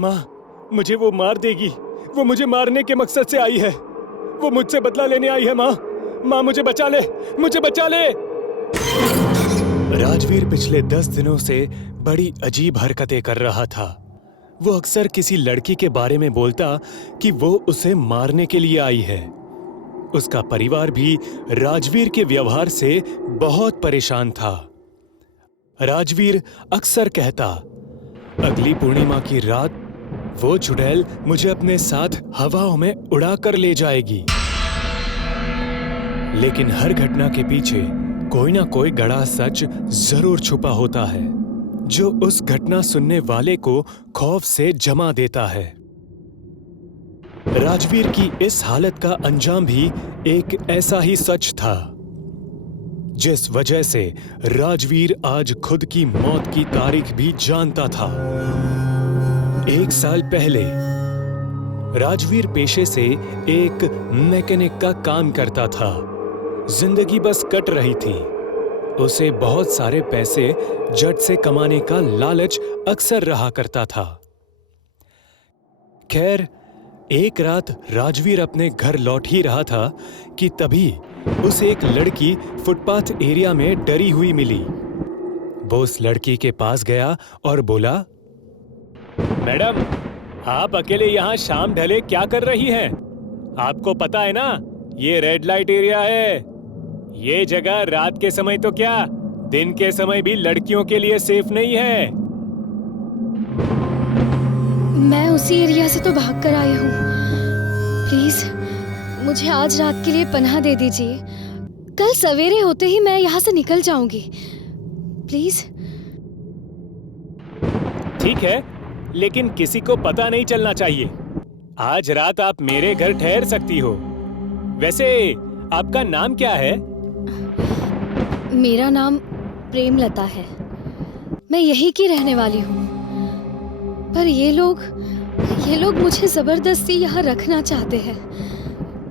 माँ, मुझे वो मार देगी। वो मुझे मारने के मकसद से आई है। वो मुझसे बदला लेने आई है। माँ, माँ मुझे बचा ले, मुझे बचा ले। राजवीर पिछले 10 दिनों से बड़ी अजीब हरकतें कर रहा था। वो अक्सर किसी लड़की के बारे में बोलता कि वो उसे मारने के लिए आई है। उसका परिवार भी राजवीर के व्यवहार से बहुत परेशान था। राजवीर अक्सर कहता, अगली पूर्णिमा की रात वो चुड़ैल मुझे अपने साथ हवाओं में उड़ा कर ले जाएगी। लेकिन हर घटना के पीछे कोई ना कोई गड़ा सच जरूर छुपा होता है, जो उस घटना सुनने वाले को खौफ से जमा देता है। राजवीर की इस हालत का अंजाम भी एक ऐसा ही सच था, जिस वजह से राजवीर आज खुद की मौत की तारीख भी जानता था। 1 साल पहले राजवीर पेशे से एक मैकेनिक का काम करता था। जिंदगी बस कट रही थी। उसे बहुत सारे पैसे झट से कमाने का लालच अक्सर रहा करता था। खैर, एक रात राजवीर अपने घर लौट ही रहा था कि तभी उसे एक लड़की फुटपाथ एरिया में डरी हुई मिली। वो उस लड़की के पास गया और बोला, मैडम, आप अकेले यहाँ शाम ढले क्या कर रही हैं? आपको पता है ना, ये रेड लाइट एरिया है। ये जगह रात के समय तो क्या, दिन के समय भी लड़कियों के लिए सेफ नहीं है। मैं उसी एरिया से तो भाग कर आई हूँ। प्लीज मुझे आज रात के लिए पनाह दे दीजिए। कल सवेरे होते ही मैं यहाँ से निकल जाऊंगी। प्लीज। ठीक है, लेकिन किसी को पता नहीं चलना चाहिए। आज रात आप मेरे घर ठहर सकती हो। वैसे आपका नाम क्या है? मेरा नाम प्रेमलता है। मैं यहीं की रहने वाली हूँ। पर ये लोग मुझे जबरदस्ती यहाँ रखना चाहते हैं,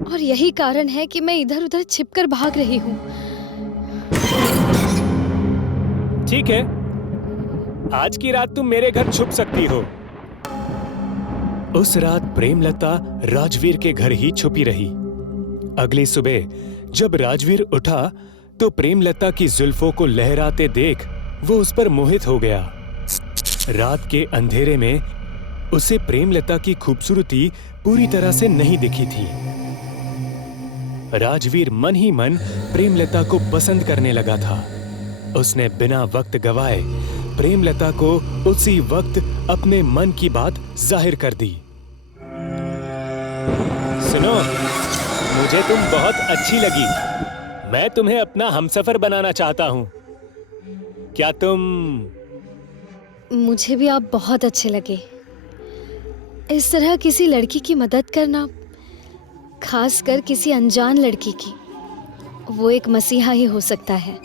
और यही कारण है कि मैं इधर उधर छिपकर भाग रही हूँ। ठीक है, आज की रात तुम मेरे घर छुप सकती हो। उस रात प्रेमलता राजवीर के घर ही छुपी रही। अगली सुबह जब राजवीर उठा तो प्रेमलता की जुल्फों को लहराते देख वो उस पर मोहित हो गया। रात के अंधेरे में उसे प्रेमलता की खूबसूरती पूरी तरह से नहीं दिखी थी। राजवीर मन ही मन प्रेमलता को पसंद करने लगा था। उसने बिना वक्त गवाए प्रेमलता को उसी वक्त अपने मन की बात जाहिर कर दी। सुनो, मुझे तुम बहुत अच्छी लगी। मैं तुम्हें अपना हमसफर बनाना चाहता हूँ। क्या तुम? मुझे भी आप बहुत अच्छे लगे। इस तरह किसी लड़की की मदद करना, खासकर किसी अनजान लड़की की, वो एक मसीहा ही हो सकता है।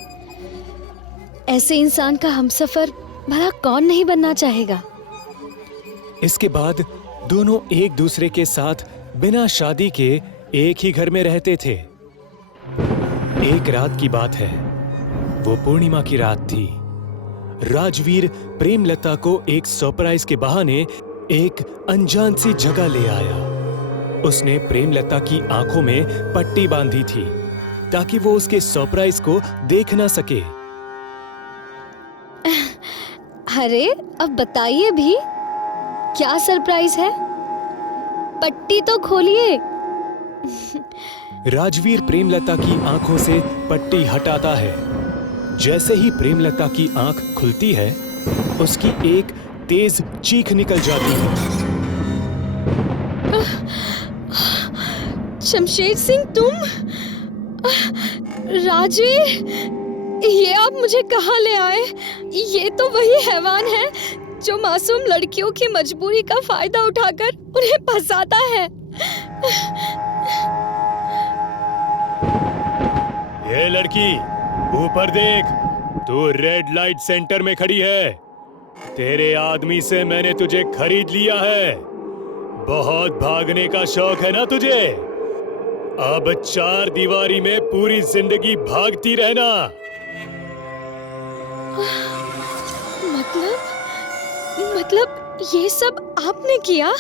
ऐसे इंसान का हमसफर भला कौन नहीं बनना चाहेगा। इसके बाद दोनों एक दूसरे के साथ बिना शादी के एक ही घर में रहते थे। एक रात की बात है, वो पूर्णिमा की रात थी। राजवीर प्रेमलता को एक सरप्राइज के बहाने एक अनजान सी जगह ले आया। उसने प्रेमलता की आंखों में पट्टी बांधी थी ताकि वो उसके सरप्राइज को देख ना सके। अरे अब बताइए भी, क्या सरप्राइज है? पट्टी तो खोलिए। राजवीर प्रेमलता की आंखों से पट्टी हटाता है। जैसे ही प्रेमलता की आंख खुलती है, उसकी एक तेज चीख निकल जाती है। शमशेर सिंह, तुम? राजवीर, ये आप मुझे कहाँ ले आए? ये तो वही हैवान है जो मासूम लड़कियों की मजबूरी का फायदा उठाकर उन्हें फंसाता है। ये लड़की, ऊपर देख। तू रेड लाइट सेंटर में खड़ी है। तेरे आदमी से मैंने तुझे खरीद लिया है। बहुत भागने का शौक है ना तुझे? अब 4 दीवारी में पूरी जिंदगी भागती रहना। मतलब ये सब आपने किया?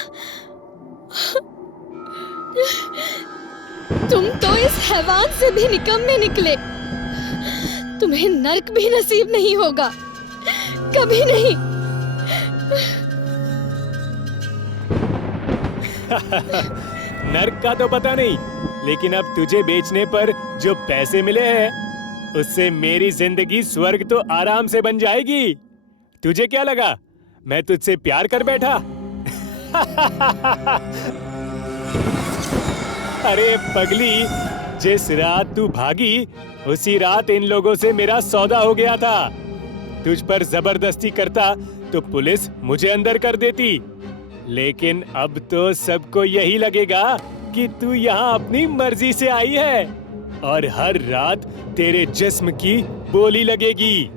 तुम तो इस हैवान से भी निकम्मे निकले। तुम्हें नर्क भी नसीब नहीं होगा, कभी नहीं। नर्क का तो पता नहीं, लेकिन अब तुझे बेचने पर जो पैसे मिले हैं उससे मेरी जिंदगी स्वर्ग तो आराम से बन जाएगी। तुझे क्या लगा मैं तुझसे प्यार कर बैठा? अरे पगली, जिस रात तू भागी उसी रात इन लोगों से मेरा सौदा हो गया था। तुझ पर जबरदस्ती करता तो पुलिस मुझे अंदर कर देती, लेकिन अब तो सबको यही लगेगा कि तू यहाँ अपनी मर्जी से आई है और हर रात तेरे जिस्म की बोली लगेगी।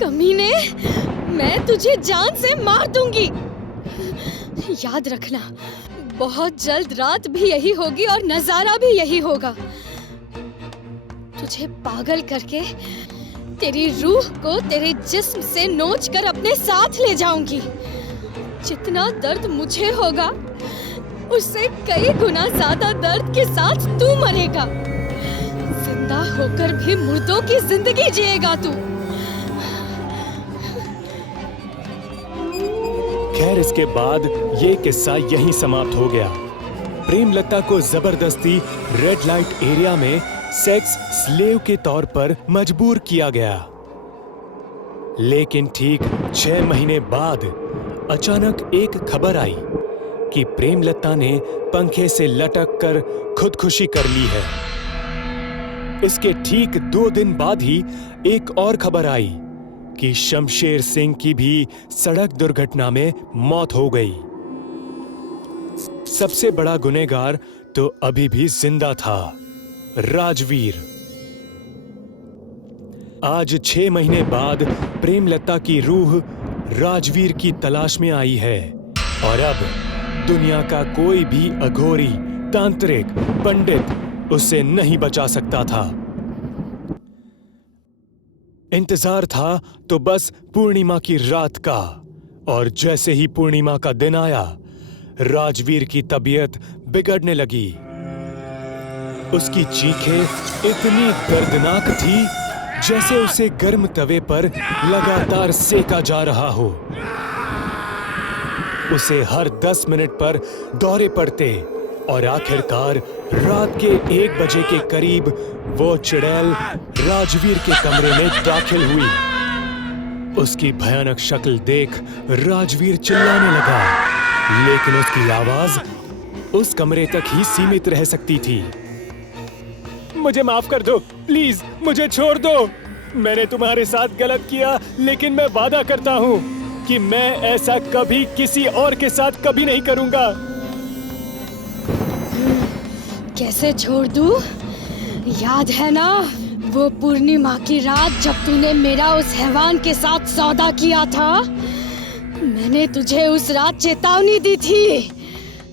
कमीने, मैं तुझे जान से मार दूंगी। याद रखना, बहुत जल्द रात भी यही होगी और नजारा भी यही होगा। तुझे पागल करके तेरी रूह को तेरे जिस्म से नोच कर अपने साथ ले जाऊंगी। जितना दर्द मुझे होगा उससे कई गुना ज्यादा दर्द के साथ तू मरेगा। जिंदा होकर भी मुर्दों की जिंदगी जिएगा तू। खैर, इसके बाद ये किस्सा यहीं समाप्त हो गया। प्रेमलता को जबरदस्ती रेड लाइट एरिया में सेक्स स्लेव के तौर पर मजबूर किया गया। लेकिन ठीक 6 महीने बाद अचानक एक खबर आई कि प्रेमलता ने पंखे से लटक कर खुदकुशी कर ली है। इसके ठीक 2 दिन बाद ही एक और खबर आई कि शमशेर सिंह की भी सड़क दुर्घटना में मौत हो गई। सबसे बड़ा गुनहगार तो अभी भी जिंदा था, राजवीर। आज 6 महीने बाद प्रेमलता की रूह राजवीर की तलाश में आई है और अब दुनिया का कोई भी अघोरी, तांत्रिक, पंडित उसे नहीं बचा सकता था। इंतजार था तो बस पूर्णिमा की रात का, और जैसे ही पूर्णिमा का दिन आया, राजवीर की तबीयत बिगड़ने लगी। उसकी चीखें इतनी दर्दनाक थी जैसे उसे गर्म तवे पर लगातार सेका जा रहा हो। उसे हर 10 मिनट पर दौरे पड़ते और आखिरकार रात के 1 बजे के करीब वो चुड़ैल राजवीर के कमरे में दाखिल हुई। उसकी भयानक शक्ल देख राजवीर चिल्लाने लगा, लेकिन उसकी आवाज उस कमरे तक ही सीमित रह सकती थी। मुझे माफ कर दो, प्लीज मुझे छोड़ दो। मैंने तुम्हारे साथ गलत किया, लेकिन मैं वादा करता हूँ कि मैं ऐसा कभी किसी और के साथ कभी नहीं करूंगा। कैसे छोड़ दूं? याद है ना वो पूर्णिमा की रात जब तूने मेरा उस हैवान के साथ सौदा किया था? मैंने तुझे उस रात चेतावनी दी थी,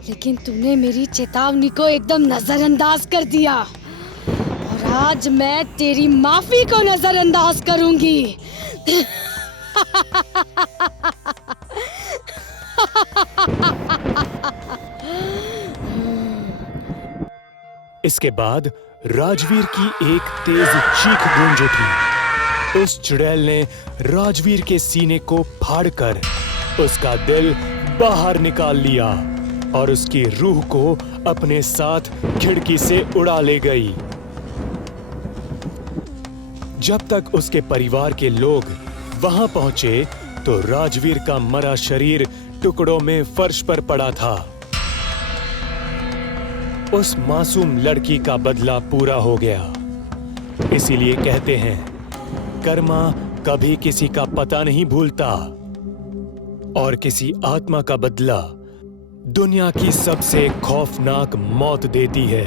लेकिन तूने मेरी चेतावनी को एकदम नजरअंदाज कर दिया। और आज मैं तेरी माफी को नजरअंदाज करूंगी। इसके बाद राजवीर की एक तेज चीख गूंज उठी। उस चुड़ैल ने राजवीर के सीने को फाड़कर उसका दिल बाहर निकाल लिया और उसकी रूह को अपने साथ खिड़की से उड़ा ले गई। जब तक उसके परिवार के लोग वहां पहुंचे तो राजवीर का मरा शरीर टुकड़ों में फर्श पर पड़ा था। उस मासूम लड़की का बदला पूरा हो गया। इसीलिए कहते हैं, कर्मा कभी किसी का पता नहीं भूलता, और किसी आत्मा का बदला दुनिया की सबसे खौफनाक मौत देती है।